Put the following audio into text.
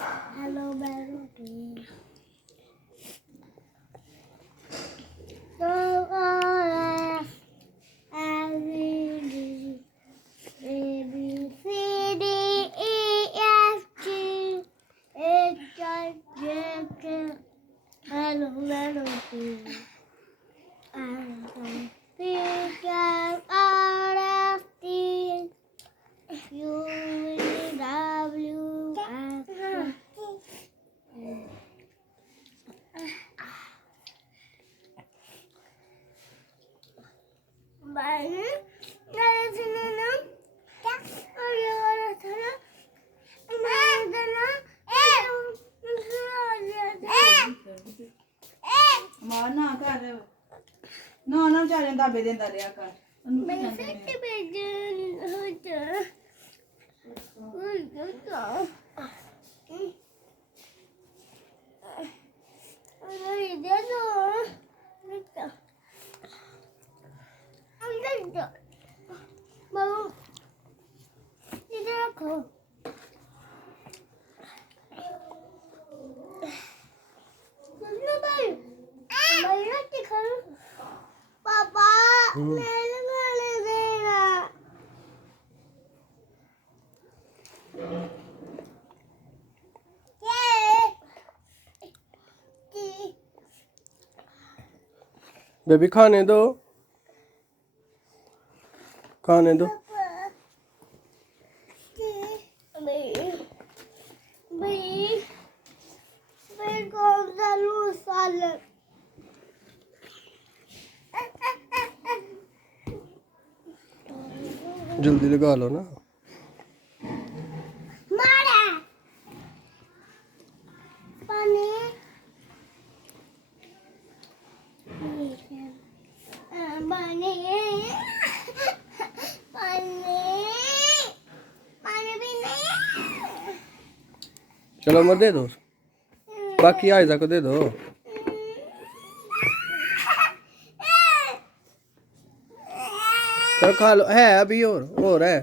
Hello बैरोटी तो A B C D E F G H I J K Hello बैरोटी P Q R S T U V W X Bye. ਮਾਰ ਨਾ ਕਰ ਨਾ ਨਾ ਵਿਚਾਰੇ ਦਾਬੇ ਦਿੰਦਾ ਰਿਹਾ ਕਰ ਉਹਨੂੰ ਕੀ ਮੈਂ ਕਹਿੰਦੇ ਸੱਚ ਨੇ ਬੇਜਨ ਹੋ ਜਾ ਉਹ ਜਾ ਅਰੇ ਦੇ ਦੋ ਨਿਕਾ ਅੰਦਰ ਜਾ ਬਾਬੂ ਇਧਰ ਰੱਖੋ ਨਾ ਭਾਈ ਮੈਂ ਨਾ ਕੀ ਖਾਂ ਪਾਪਾ ਮੇਰੇ ਵਾਲੇ ਦੇਣਾ बेबी खाने दो खाने दो जल्दी लगा लो ना चलो उमर दे दो बाकी आयजा को दे दो चलो खा लो है अभी और है